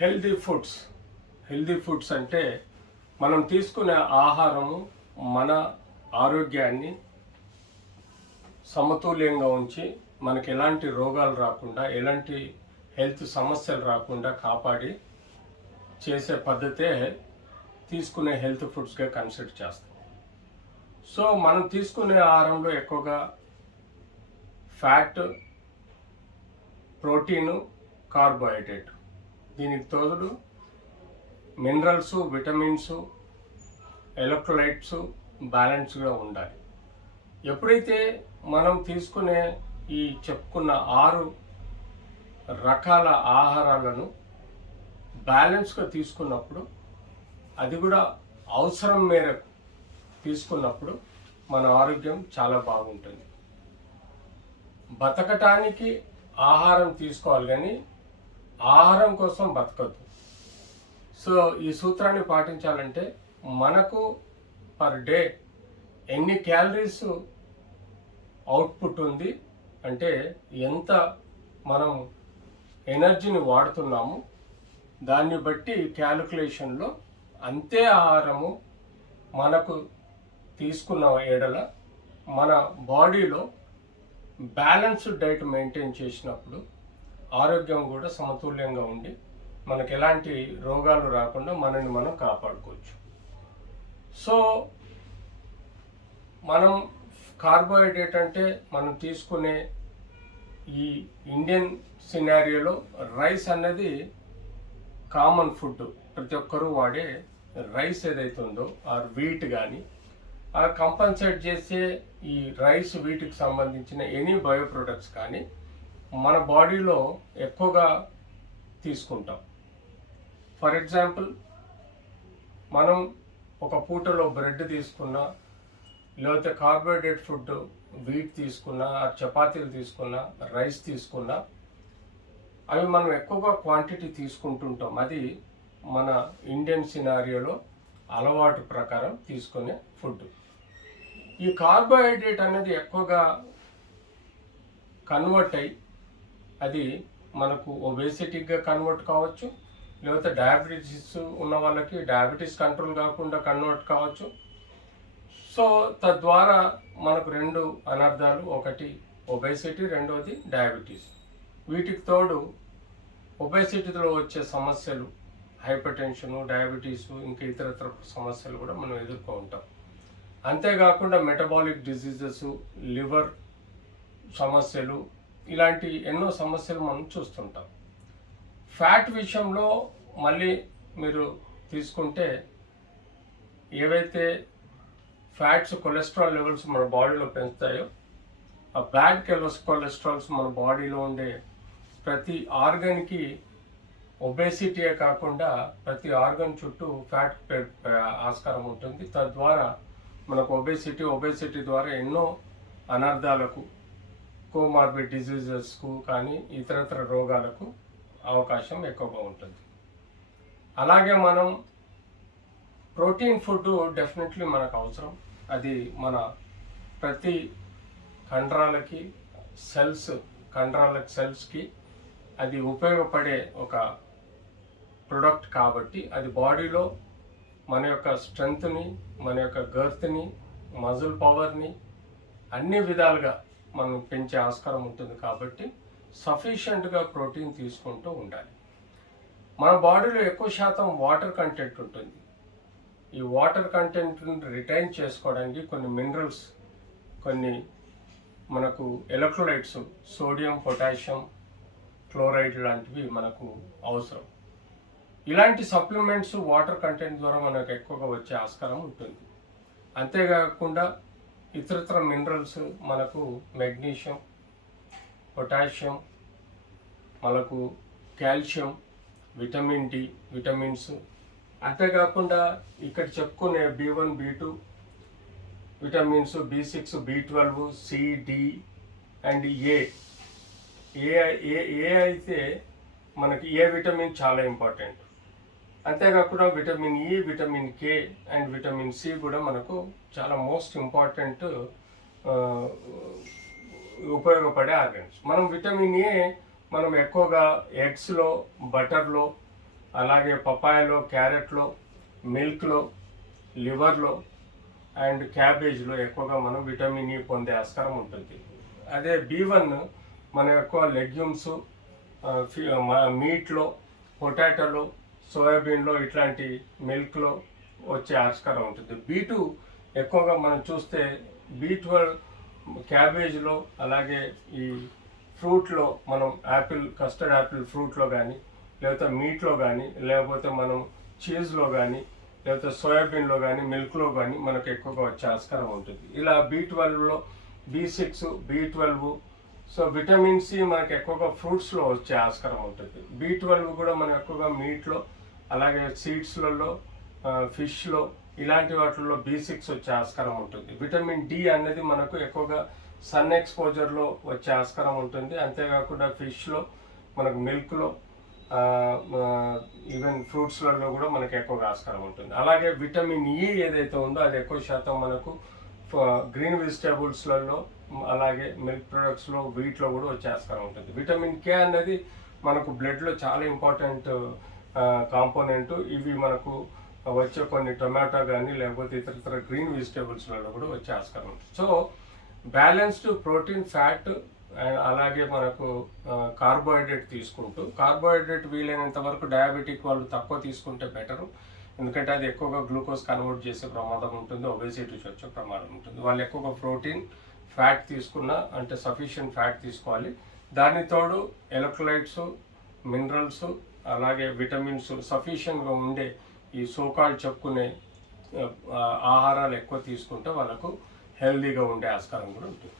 Healthy foods అంటే మనం తీసుకునే ఆహారము మన ఆరోగ్యాన్ని సమతుల్యంగా ఉంచి మనకి ఎలాంటి రోగాలు రాకుండా ఎలాంటి హెల్త్ సమస్యలు రాకుండా కాపాడి చేసే పద్ధతే తీసుకునే హెల్త్ ఫుడ్స్గా కన్సిడర్ చేస్తాం. సో మనం తీసుకునే ఆహారంలో ఎక్కువగా ఫ్యాట్, ప్రోటీను, కార్బోహైడ్రేట్, దీనికి తోడు మినరల్స్, విటమిన్స్, ఎలక్ట్రోలైట్స్ బ్యాలెన్స్గా ఉండాలి. ఎప్పుడైతే మనం తీసుకునే ఈ చెప్పుకున్న 6 రకాల ఆహారాలను బ్యాలెన్స్గా తీసుకున్నప్పుడు, అది కూడా అవసరం మేరకు తీసుకున్నప్పుడు మన ఆరోగ్యం చాలా బాగుంటుంది. బతకటానికి ఆహారం తీసుకోవాలి కానీ ఆహారం కోసం బతకద్దు. సో ఈ సూత్రాన్ని పాటించాలంటే మనకు పర్ డే ఎన్ని క్యాలరీస్ అవుట్పుట్ ఉంది అంటే ఎంత మనం ఎనర్జీని వాడుతున్నాము దాన్ని బట్టి క్యాలిక్యులేషన్లో అంతే ఆహారము మనకు తీసుకున్న ఎడల మన బాడీలో బ్యాలెన్స్డ్ డైట్ మెయింటైన్ చేసినప్పుడు ఆరోగ్యం కూడా సమతుల్యంగా ఉండి మనకు ఎలాంటి రోగాలు రాకుండా మనని మనం కాపాడుకోవచ్చు. సో మనం కార్బోహైడ్రేట్ అంటే మనం తీసుకునే ఈ ఇండియన్ సినారియోలో రైస్ అన్నది కామన్ ఫుడ్, ప్రతి ఒక్కరూ వాడే రైస్ ఏదైతే ఉందో ఆర్ వీట్ కానీ ఆ కంపన్సేట్ చేసే ఈ రైస్, వీటికి సంబంధించిన ఎనీ బయో ప్రొడక్ట్స్ కానీ మన బాడీలో ఎక్కువగా తీసుకుంటాం. ఫర్ ఎగ్జాంపుల్, మనం ఒక పూటలో బ్రెడ్ తీసుకున్నా, లేకపోతే కార్బోహైడ్రేట్ ఫుడ్ వీట్ తీసుకున్నా, చపాతీలు తీసుకున్నా, రైస్ తీసుకున్నా, అవి మనం ఎక్కువగా క్వాంటిటీ తీసుకుంటుంటాం. అది మన ఇండియన్ సినారియోలో అలవాటు ప్రకారం తీసుకునే ఫుడ్. ఈ కార్బోహైడ్రేట్ అనేది ఎక్కువగా కన్వర్ట్ అయ్యి అది మనకు ఒబేసిటీగా కన్వర్ట్ కావచ్చు, లేకపోతే డయాబెటీస్ ఉన్న వాళ్ళకి డయాబెటీస్ కంట్రోల్ కాకుండా కన్వర్ట్ కావచ్చు. సో తద్వారా మనకు 2 అనర్థాలు, ఒకటి ఒబేసిటీ, రెండవది డయాబెటీస్. వీటికి తోడు ఒబేసిటీలో వచ్చే సమస్యలు, హైపర్ టెన్షను, డయాబెటీసు, ఇంకా ఇతరత్ర సమస్యలు కూడా మనం ఎదుర్కొంటాం. అంతేకాకుండా మెటబాలిక్ డిసీజెస్, లివర్ సమస్యలు, ఇలాంటి ఎన్నో సమస్యలు మనం చూస్తుంటాం. ఫ్యాట్ విషయంలో మళ్ళీ మీరు తీసుకుంటే ఏవైతే ఫ్యాట్స్ కొలెస్ట్రాల్ లెవెల్స్ మన బాడీలో పెంచుతాయో ఆ బ్యాడ్ కొలెస్ట్రాల్స్ మన బాడీలో ఉండే ప్రతి ఆర్గన్కి ఒబేసిటీయే కాకుండా ప్రతి ఆర్గన్ చుట్టూ ఫ్యాట్ ఆస్కారం ఉంటుంది. తద్వారా మనకు ఒబేసిటీ ద్వారా ఎన్నో అనర్థాలకు, కోమార్బిడ్ డిజీజెస్కు కానీ ఇతరత్ర రోగాలకు అవకాశం ఎక్కువగా ఉంటుంది. అలాగే మనం ప్రోటీన్ ఫుడ్ డెఫినెట్లీ మనకు అవసరం. అది మన ప్రతి కండరాలకి సెల్స్కి అది ఉపయోగపడే ఒక ప్రొడక్ట్ కాబట్టి అది బాడీలో మన యొక్క స్ట్రెంగ్త్ని, మన యొక్క గర్త్ని, మజిల్ పవర్ని అన్ని విధాలుగా మనం పెంచే ఆస్కారం ఉంటుంది. కాబట్టి సఫిషియెంట్గా ప్రోటీన్ తీసుకుంటూ ఉండాలి. మన బాడీలో ఎక్కువ శాతం వాటర్ కంటెంట్ ఉంటుంది. ఈ వాటర్ కంటెంట్ని రిటైన్ చేసుకోవడానికి కొన్ని మినరల్స్, కొన్ని మనకు ఎలక్ట్రోలైట్స్, సోడియం, పొటాషియం, క్లోరైడ్ లాంటివి మనకు అవసరం. ఇలాంటి సప్లిమెంట్స్ వాటర్ కంటెంట్ ద్వారా మనకు ఎక్కువగా వచ్చే ఆస్కారం ఉంటుంది. అంతేకాకుండా ఇతరత్ర మినరల్స్ మనకు మెగ్నీషియం, పొటాషియం, మనకు కాల్షియం, విటమిన్ డి, విటమిన్స్, అంతేకాకుండా ఇక్కడ చెప్పుకునే B1, B2 vitamins, B6, B12, C, D and A అయితే మనకి ఏ విటమిన్ చాలా ఇంపార్టెంట్. అంతేకాకుండా vitamin E, vitamin K and vitamin C కూడా మనకు చాలా మోస్ట్ ఇంపార్టెంట్ ఉపయోగపడే ఆర్గన్స్. మనం విటమిన్ ఏ మనం ఎక్కువగా ఎగ్స్లో, బటర్లో, అలాగే పపాయలో, క్యారెట్లో, మిల్క్లో, లివర్లో అండ్ క్యాబేజ్లో ఎక్కువగా మనం విటమిన్ ఈ పొందే ఆస్కారం ఉంటుంది. అదే B1 మన ఎక్కువ లెగ్యూమ్స్, మీట్లో, పొటాటోలో, సోయాబీన్లో ఇట్లాంటి మిల్క్లో వచ్చే ఆస్కారం ఉంటుంది. B2 ఎక్కువగా మనం చూస్తే B12 క్యాబేజ్లో, అలాగే ఈ ఫ్రూట్లో మనం కస్టర్డ్ యాపిల్ ఫ్రూట్లో కానీ, లేకపోతే మీట్లో కానీ, లేకపోతే మనం చీజ్లో కానీ, లేకపోతే సోయాబీన్లో కానీ, మిల్క్లో కానీ మనకు ఎక్కువగా వచ్చే ఆస్కారం ఉంటుంది. ఇలా B12లో, B6, B12, so vitamin C మనకు ఎక్కువగా ఫ్రూట్స్లో వచ్చే ఆస్కారం ఉంటుంది. B12 కూడా మనం ఎక్కువగా మీట్లో, అలాగే సీడ్స్లలో, ఫిష్లో, ఇలాంటి వాటిల్లో B6 వచ్చే ఆస్కారం ఉంటుంది. విటమిన్ డి అనేది మనకు ఎక్కువగా సన్ ఎక్స్పోజర్లో వచ్చే ఆస్కారం ఉంటుంది. అంతేకాకుండా ఫిష్లో, మనకు మిల్క్లో, ఈవెన్ ఫ్రూట్స్లలో కూడా మనకు ఎక్కువగా ఆస్కారం ఉంటుంది. అలాగే విటమిన్ ఈ ఏదైతే ఉందో అది ఎక్కువ శాతం మనకు గ్రీన్ వెజిటేబుల్స్లలో, అలాగే మిల్క్ ప్రొడక్ట్స్లో, వీటిలో కూడా వచ్చే ఆస్కారం ఉంటుంది. విటమిన్ కే అనేది మనకు బ్లడ్లో చాలా ఇంపార్టెంట్ కాంపోనెంట్. ఇవి మనకు వచ్చే కొన్ని టొమాటో కానీ, లేకపోతే ఇతర గ్రీన్ వెజిటేబుల్స్లలో కూడా వచ్చే ఆస్కారం ఉంటుంది. So balanced protein, fat and అలాగే మనకు కార్బోహైడ్రేట్ తీసుకుంటూ, కార్బోహైడ్రేట్ వీలైనంత వరకు డయాబెటిక్ వాళ్ళు తక్కువ తీసుకుంటే బెటరు. ఎందుకంటే అది ఎక్కువగా గ్లూకోజ్ కన్వర్ట్ చేసే ప్రమాదం ఉంటుంది, ఒబేసిటీ వచ్చే ప్రమాదం ఉంటుంది. వాళ్ళు ఎక్కువగా ప్రోటీన్, ఫ్యాట్ తీసుకున్న, అంటే సఫిషియంట్ ఫ్యాట్ తీసుకోవాలి. దాని తోడు ఎలక్ట్రోలైట్స్, మినరల్స్, అలాగే విటమిన్స్ సఫిషియెంట్గా ఉండే ఈ సోకాల్ చెప్పుకునే ఆహారాలు ఎక్కువ తీసుకుంటే వాళ్ళకు హెల్దీగా ఉండే ఆస్కారం కూడా ఉంటుంది.